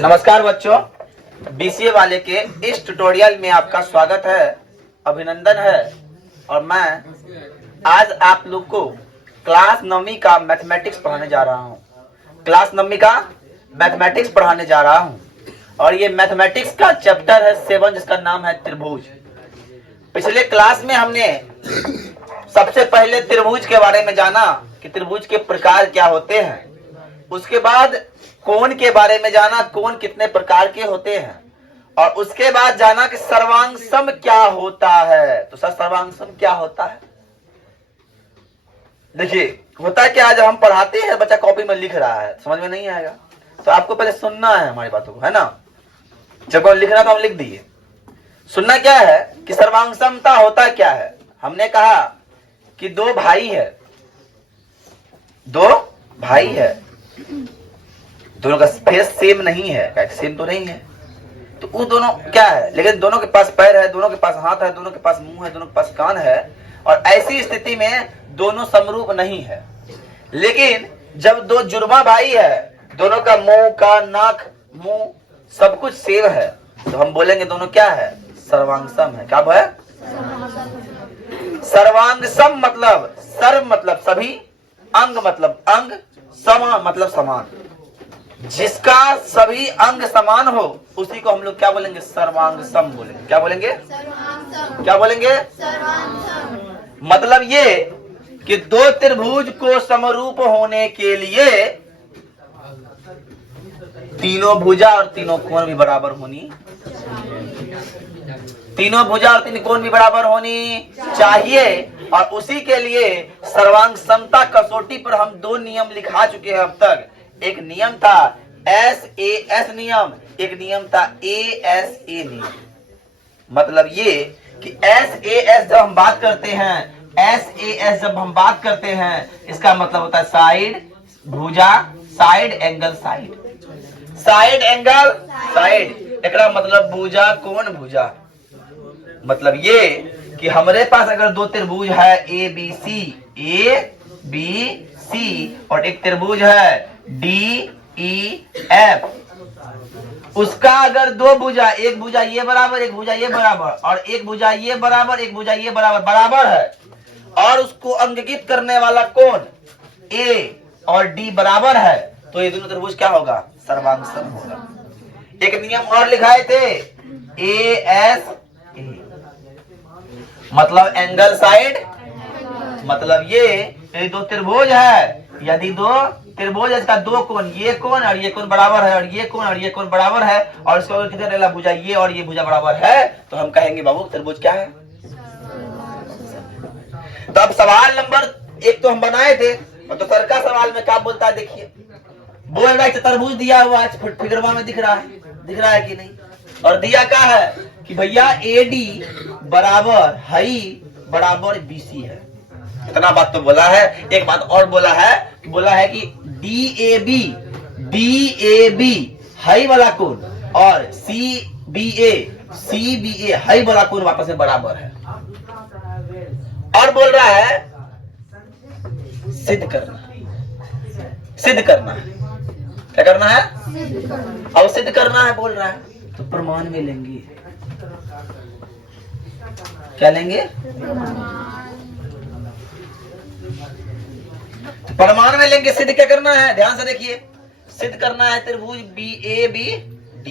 नमस्कार बच्चों, बीसीए वाले के इस ट्यूटोरियल में आपका स्वागत है, अभिनंदन है। और मैं आज आप लोग को क्लास 9वीं का मैथमेटिक्स पढ़ाने जा रहा हूँ। क्लास 9वीं का मैथमेटिक्स पढ़ाने जा रहा हूँ और ये मैथमेटिक्स का चैप्टर है 7, जिसका नाम है त्रिभुज। पिछले क्लास में हमने सबसे पहले त्रिभुज के बारे में जाना कि त्रिभुज के प्रकार क्या होते हैं। उसके बाद कोण के बारे में जाना, कोण कितने प्रकार के होते हैं। और उसके बाद जाना कि सर्वांगसम क्या होता है। तो सर, सर्वांगसम क्या होता है? देखिए, होता क्या है, जब हम पढ़ाते हैं बच्चा कॉपी में लिख रहा है, समझ में नहीं आएगा, तो आपको पहले सुनना है हमारी बातों को, है ना। जब लिखना तो हम लिख दिए। सुनना क्या है कि सर्वांगसमता होता क्या है। हमने कहा कि दो भाई है, दोनों का फेस सेम नहीं है, सेम तो नहीं है, तो वो दोनों क्या है, लेकिन दोनों के पास पैर है, दोनों के पास हाथ है, दोनों के पास मुंह है, दोनों के पास कान है। और ऐसी स्थिति में दोनों समरूप नहीं है। लेकिन जब दो जुड़वा भाई है, दोनों का मुंह, कान, नाक, मुंह सब कुछ सेम है, तो हम बोलेंगे दोनों क्या है, सर्वांगसम है। क्या है? सर्वांगसम मतलब सर्व मतलब सभी, अंग मतलब अंग, समा मतलब समान। जिसका सभी अंग समान हो उसी को हम लोग क्या बोलेंगे, सर्वांगसम बोलेंगे। क्या बोलेंगे? क्या बोलेंगे? मतलब ये कि दो त्रिभुज को समरूप होने के लिए तीनों भुजा और तीनों कोण भी बराबर होनी, तीनों भुजा और तीनों कोण भी बराबर होनी चाहिए। और उसी के लिए सर्वांग समता कसौटी पर हम दो नियम लिखा चुके हैं अब तक। एक नियम था SAS नियम, एक नियम था ASA नियम। मतलब ये कि SAS जब हम बात करते हैं, SAS जब हम बात करते हैं, इसका मतलब होता है साइड, भुजा, side angle, side angle, side. एकरा मतलब भुजा, कोण, भुजा। मतलब ये कि हमारे पास अगर दो त्रिभुज है ABC और एक त्रिभुज है DEF, उसका अगर दो भुजा, एक भुजा ये बराबर, एक भुजा ये बराबर, और एक भुजा ये बराबर, एक भुजा ये बराबर है, और उसको अंकित करने वाला कोण A और D बराबर है, तो ये दोनों त्रिभुज क्या होगा, सर्वांगसम होगा। एक नियम और लिखाए थे ASA, मतलब एंगल साइड। मतलब ये दो त्रिभुज है, यदि दो त्रिभुज इसका दो कोण, ये कोण और ये कोण बराबर है, और ये कोण और ये कोण बराबर है, और इसको कितने भुजा ये और ये भुजा बराबर है, तो हम कहेंगे बाबू त्रिभुज क्या है। तो अब सवाल नंबर 1 तो हम बनाए थे, तो सर का सवाल में क्या बोलता है, देखिए बोल रहा है त्रिभुज दिया हुआ है, फिगरवा में दिख रहा है कि नहीं। और दिया क्या है कि भैया AD बराबर हाई बराबर BC है। इतना बात तो बोला है। एक बात और बोला है कि DAB हाई वाला कोण और CBA हाई वाला कोण वापस में बराबर है। और बोल रहा है सिद्ध करना है। क्या करना है? और सिद्ध करना है बोल रहा है, तो प्रमाण में लेंगे। क्या लेंगे? प्रमाण में लेंगे। सिद्ध क्या करना है, ध्यान से देखिए। सिद्ध करना है त्रिभुज BABD,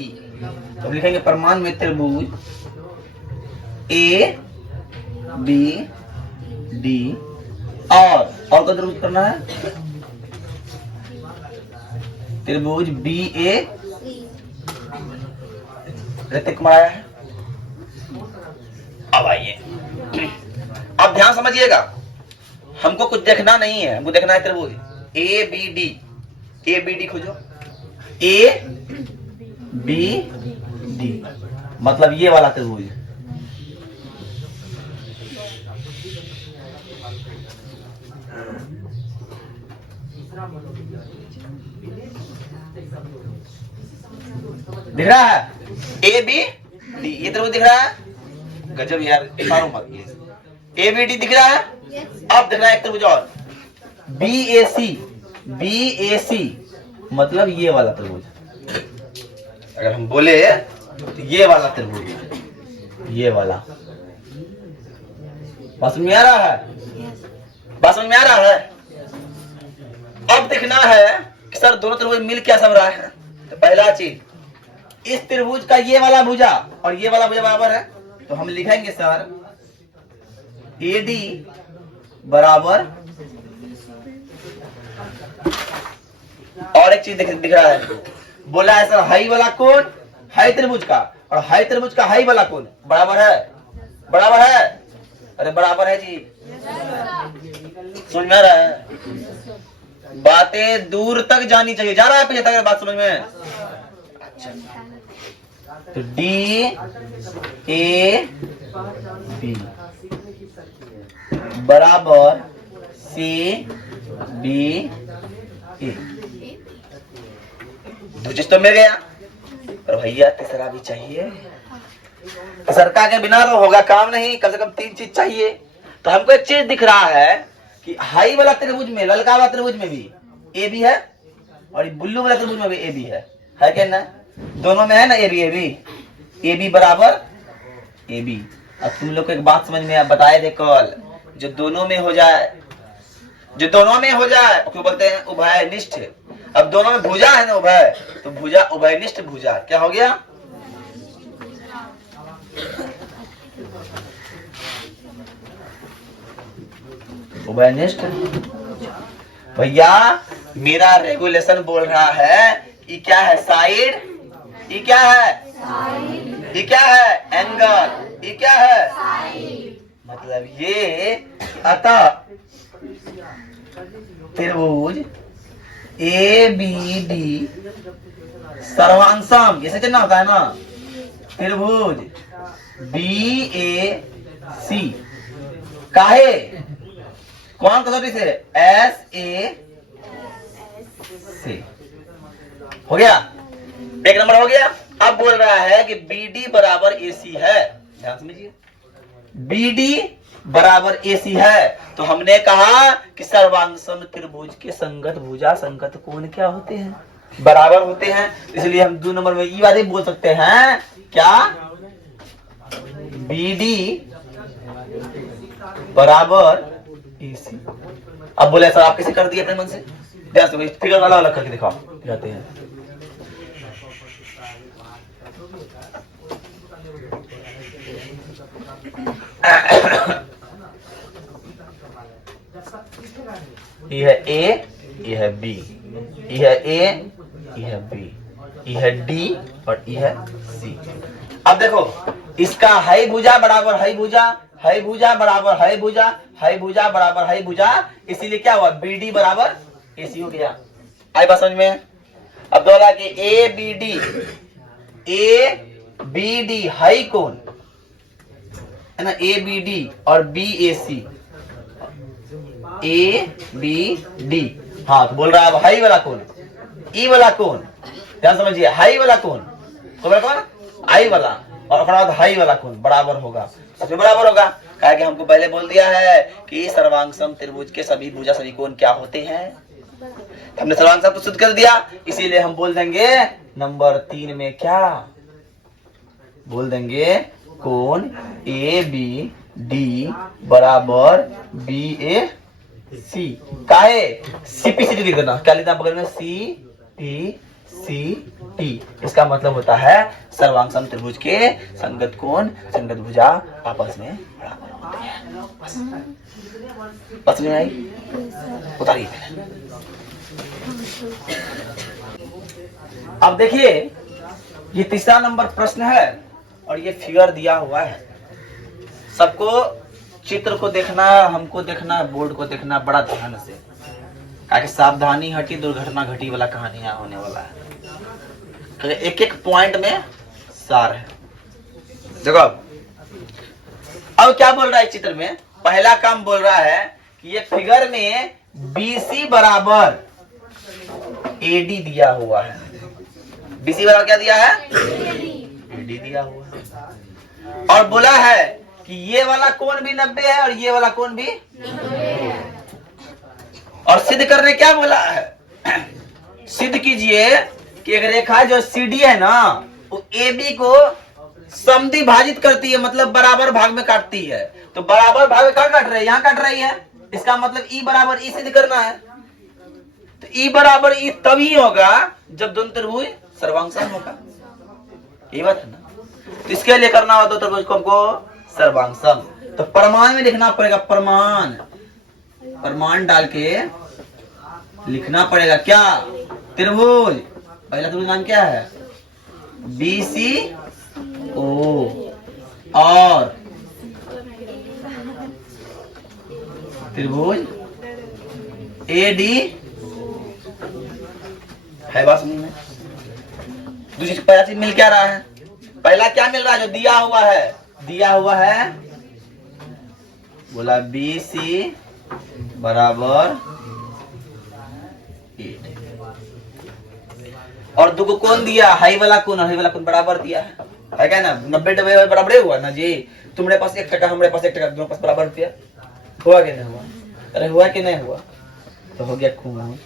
तो लिखेंगे प्रमाण में त्रिभुज ABD और तो त्रिभुज करना है त्रिभुज BA। ऋतिक कुमार आया है। अब आइए, अब ध्यान समझिएगा। हमको कुछ देखना नहीं है, हमको देखना है त्रिभुज ABD खोजो। ABD मतलब ये वाला त्रिभुज। दिख रहा है ABD, ये त्रिभुज दिख रहा है। गजब यार, इशारों मत। ABD दिख रहा है। अब दिख रहा है एक त्रिभुज और BAC मतलब ये वाला त्रिभुज। अगर हम बोले तो ये वाला त्रिभुज, ये वाला। बात समझ में आ रहा है? बात समझ में आ रहा है? अब देखना है कि सर दोनों त्रिभुज मिल क्या सब रहा है। तो पहला चीज, इस त्रिभुज का ये वाला भुजा और ये वाला भुजा बराबर है, तो हम लिखेंगे सर AD बराबर, और एक चीज दिख रहा है, बोला है सर हाई वाला कोण हाई त्रिभुज का और हाई त्रिभुज का हाई वाला कोण बराबर है, बराबर है। अरे बराबर है जी, समझ में आ रहा है? बातें दूर तक जानी चाहिए। जा रहा है पीछे तक बात समझ में? अच्छा, तो DAB बराबर CBA। दो चीज तो मिल गया, पर भैया तीसरा भी चाहिए। सरकार के बिना तो होगा काम नहीं, कम से कम 3 चीज चाहिए। तो हमको एक चीज दिख रहा है कि हाई वाला त्रिभुज में, ललका वाला त्रिभुज में भी AB है और ब्लू वाला त्रिभुज में भी AB है क्या ना? दोनों में है ना AB बराबर AB। अब तुम लोग को एक बात समझ में बताए थे कल, जो दोनों में हो जाए, जो दोनों में हो जाए उसको बोलते हैं उभयनिष्ठ। अब दोनों में भुजा है ना उभय, तो भुजा उभयनिष्ठ भुजा क्या हो गया? उभयनिष्ठ। भैया मेरा रेगुलेशन बोल रहा है ये क्या है? साइड। ये क्या है? साइड। ये क्या है? एंगल। ये क्या है? साइड। मतलब ये अतः त्रिभुज ABD सर्वांशम, ऐसे चलना होता है ना, त्रिभुज BAC काहे कौन कसौटी से? SA से। हो गया, एक नंबर हो गया। अब बोल रहा है कि BD बराबर AC है, ध्यान समझिए, BD बराबर AC है। तो हमने कहा कि सर्वांशम त्रिभुज के संगत भुजा संगत कोण क्या होते हैं? बराबर होते हैं। इसलिए हम 2 नंबर में ये बात बोल सकते हैं क्या? BD बराबर AC। अब बोले सर आप कैसे कर दिए अपने मन से? ध्यान से फिगर वाला अलग करके दिखाओ, जाते हैं। ये है A, ये है B, ये है A, ये है B, ये है D और ये है C। अब देखो इसका हाई भुजा बराबर हाई भुजा, हाई भुजा बराबर हाई भुजा, हाई भुजा बराबर हाई भुजा, इसीलिए क्या हुआ? BD बराबर AC हो गया। आई बात समझ में? अब बोला कि ABD हाई कोण है ना, ABD और BAC, ABD। हाँ तो बोल रहा है अब हाई वाला कोण, ई वाला कोण, ध्यान समझिए, हाई वाला कोण कौन? आई वाला, और बाद हाई वाला कोण बराबर होगा, सच में बराबर होगा। कहा कि हमको पहले बोल दिया है कि सर्वांशम त्रिभुज के सभी भुजा सभी कोण क्या होते हैं। हमने सर्वांशम को सिद्ध कर दिया, इसीलिए हम बोल देंगे नंबर 3 में क्या बोल देंगे? कोण ABD बराबर BAC। काहे? CPCT लिख देना। क्या लिखना बगल में? CPCT। इसका मतलब होता है सर्वांशम त्रिभुज के संगत कोण संगत भुजा आपस में बराबर होते हैं। बस में आई, उतारिए। अब देखिए ये तीसरा नंबर प्रश्न है और ये फिगर दिया हुआ है। सबको चित्र को देखना, हमको देखना, बोर्ड को देखना बड़ा ध्यान से, ताकि सावधानी हटी दुर्घटना घटी वाला कहानियां होने वाला है। एक एक पॉइंट में सार है। देखो अब क्या बोल रहा है चित्र में? पहला काम बोल रहा है कि ये फिगर में BC बराबर AD दिया हुआ है। BC बराबर क्या दिया है? AD दिया हुआ है। और बोला है कि ये वाला कोण भी 90 है और ये वाला कोण भी 90 है। और सिद्ध करने क्या बोला है? सिद्ध कीजिए कि एक रेखा जो CD है ना वो AB को समद्वि भाजित करती है, मतलब बराबर भाग में काटती है। तो बराबर भाग में कहाँ काट रही है? यहाँ काट रही है। इसका मतलब E बराबर E सिद्ध करना है। तो E बराबर E तभी होगा जब दोनों त्रिभुज सर्वांगसम होगा। ये बात है ना। तो इसके लिए करना हो तो त्रिभुज को हमको सर्वांगसम। तो प्रमाण में लिखना पड़ेगा, प्रमाण, प्रमाण डाल के लिखना पड़ेगा क्या? त्रिभुज, पहला त्रिभुज नाम क्या है? BCO और त्रिभुज AD है। बात समझ में? दूसरी पहला चीज मिल क्या रहा है? पहला क्या मिल रहा है? जो दिया हुआ है, दिया हुआ है बोला BC बराबर 8 और दो को कौन दिया? हाई वाला कौन? हाई वाला कौन बराबर दिया है क्या ना? 90 बराबर हुआ ना जी। तुम्हारे पास 1 टका, हमारे पास 1 टका, दोनों पास बराबर रुपया हुआ कि नहीं हुआ? अरे हुआ कि नहीं हुआ? तो हो गया खून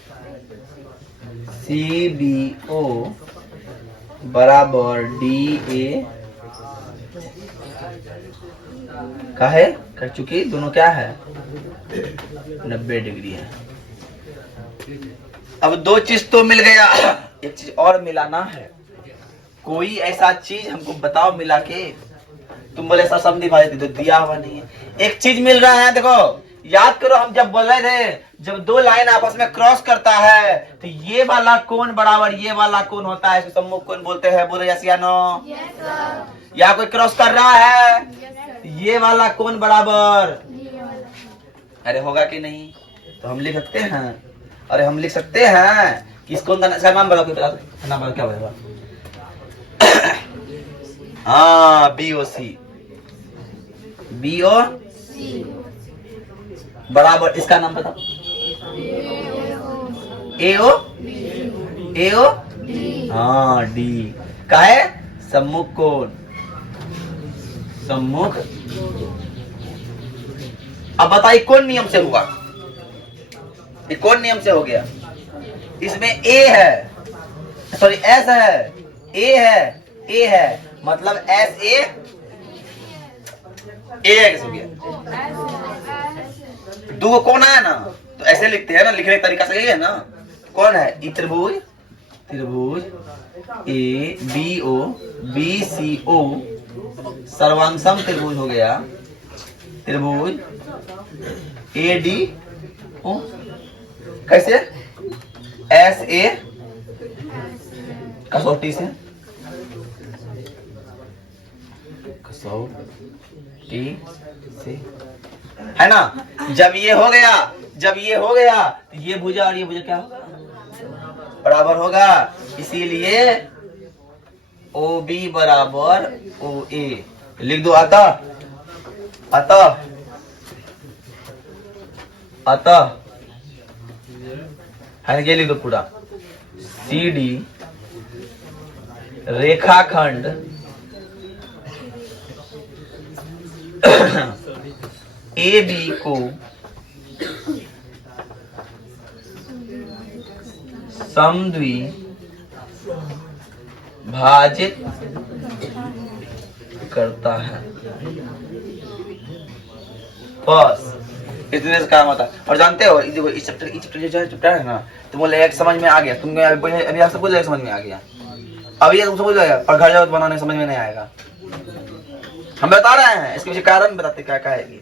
CBO बराबर DA का है, कर चुकी। दोनों क्या है? 90 डिग्री है। अब दो चीज तो मिल गया, एक चीज और मिलाना है। कोई ऐसा चीज हमको बताओ मिला के। तुम बोले सब समझी भाई तो दिया हुआ नहीं है। एक चीज मिल रहा है, देखो याद करो, हम जब बोल रहे थे जब दो लाइन आपस में क्रॉस करता है तो ये वाला कोण बराबर ये वाला कोण होता है, इसको सम्मुख कोण बोलते हैं। बोलो यस या नो? या कोई क्रॉस कर रहा है? ये वाला कोण बराबर, अरे होगा कि नहीं? तो हम लिख सकते हैं, अरे हम लिख सकते हैं कि इसको नाम बताओ, नाम बताओ क्या बनेगा? हाँ BOC, BOC बराबर इसका नाम बताओ। AO हाँ D का है सम्मुख कोण, सम्मुख। अब बताइए कौन नियम से हुआ? ये कौन नियम से हो गया? इसमें A है, सॉरी S है, A है, A है, मतलब SA A कैसे हो गया? दो कौन है ना, तो ऐसे लिखते हैं ना, लिखने का तरीका सही है ना। कौन है? त्रिभुज, त्रिभुज ABO BCO सर्वांगसम त्रिभुज हो गया। त्रिभुज ADO कैसे? SA कसौटी से, कसौटी से है ना। जब ये हो गया, जब ये हो गया तो ये भुजा और ये भुजा क्या होगा? बराबर होगा। इसीलिए OB बराबर OA लिख दो। अतः, अतः, अतः है, ये लिख दो पूरा। CD रेखाखंड AB को समद्वि भाजित करता है। बस इतने से काम होता है। और जानते हो देखो इस चैप्टर जो चैप्टर है ना, तो बोले एक समझ में आ गया। तुमने अभी आप सब समझ में आ गया। अभी तुम समझ गया, पर घर जाओ तो बनाने समझ में नहीं आएगा। हम बता रहे हैं, इसके पीछे कारण बताते क्या क्या है।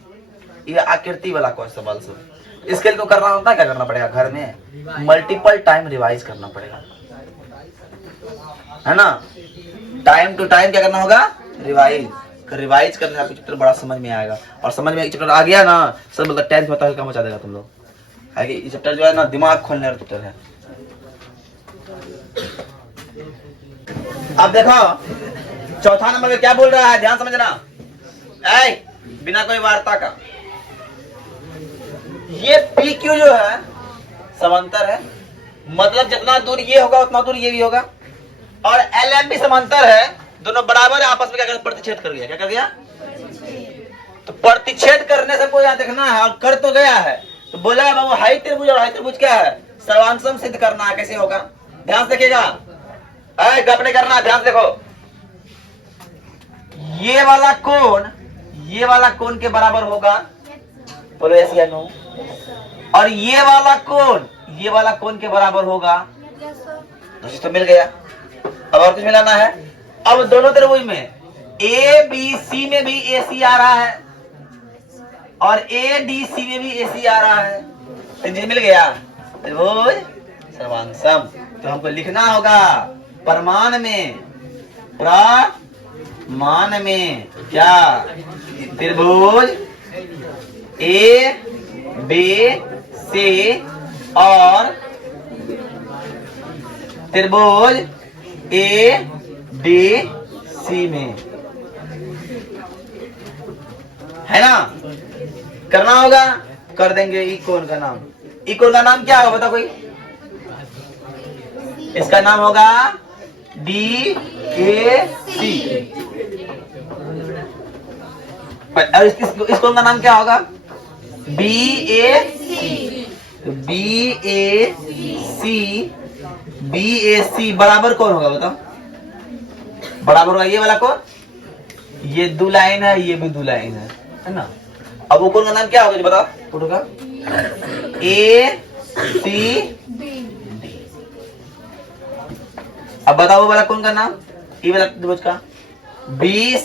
ये आकृति वाला कौन सवाल सब, इसके लिए तो करना होता है, क्या करना पड़ेगा? घर में मल्टीपल टाइम रिवाइज करना पड़ेगा, है ना। टाइम टू टाइम क्या करना होगा? रिवाइज। रिवाइज करने से आपको चैप्टर बड़ा समझ में आएगा। और समझ में चैप्टर आ गया ना, सब मतलब 10th में हल्का मचा देगा तुम लोग। है कि ये चैप्टर जो है ना दिमाग खोलने वाला चैप्टर है। अब देखो चौथा नंबर में क्या बोल रहा है, ध्यान समझना। बिना कोई वार्ता का ये PQ जो है समांतर है, मतलब जितना दूर ये होगा उतना दूर ये भी होगा। और LM भी समांतर है, दोनों बराबर है, आपस में क्या कर प्रतिच्छेद कर गया। क्या कर गया? तो प्रतिच्छेद करने से कोई यहाँ देखना है, और कर तो गया है। तो बोला बाबू हाई त्रिभुज और हाई त्रिभुज क्या है? सर्वांगसम सिद्ध करना है। कैसे होगा? ध्यान से देखिएगा, गप नहीं करना, ध्यान से देखो। ये वाला कोण के बराबर होगा, बोलो यस या नो। और ये वाला कोण के बराबर होगा, तो मिल गया। अब और कुछ मिलाना है। अब दोनों त्रिभुज में ए बी सी में भी ए सी आ रहा है और ए डी सी में भी ए सी आ रहा है, तो मिल गया त्रिभुज सर्वांग। तो हमको लिखना होगा प्रमाण में क्या, त्रिभुज ए बी सी और त्रिभुज ए डी सी में, है ना। करना होगा, कर देंगे। ई कोण का नाम क्या होगा, बता कोई। इसका नाम होगा डी ए सी। और इस कोण का नाम क्या होगा, बी ए सी। तो बी ए सी बराबर कौन होगा, बताओ। बराबर होगा ये वाला कोण, ये दो लाइन है, ये भी दो लाइन है ना। अब वो कोण का नाम क्या होगा जो बताओ, फोटो का ए सी डी। अब बताओ वो वाला कोण का नाम, ये वाला त्रिभुज का बी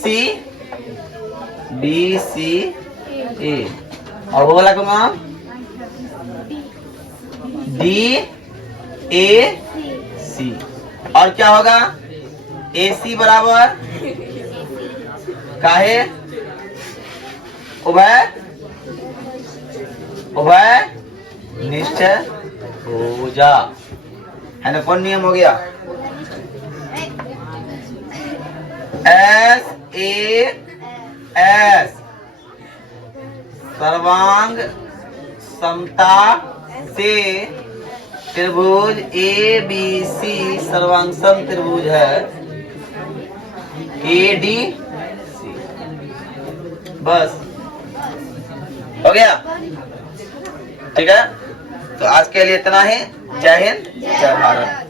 सी ए। और वो वाला कोण का नाम डी ए सी। और क्या होगा, ए सी बराबर काहे, उभय निश्चय भुजा, है ना। कौन नियम हो गया, एस सर्वांग समता से त्रिभुज ए बी सी सर्वांग सम त्रिभुज है ए डी सी। बस हो गया, ठीक है। तो आज के लिए इतना ही। जय हिंद, जय भारत।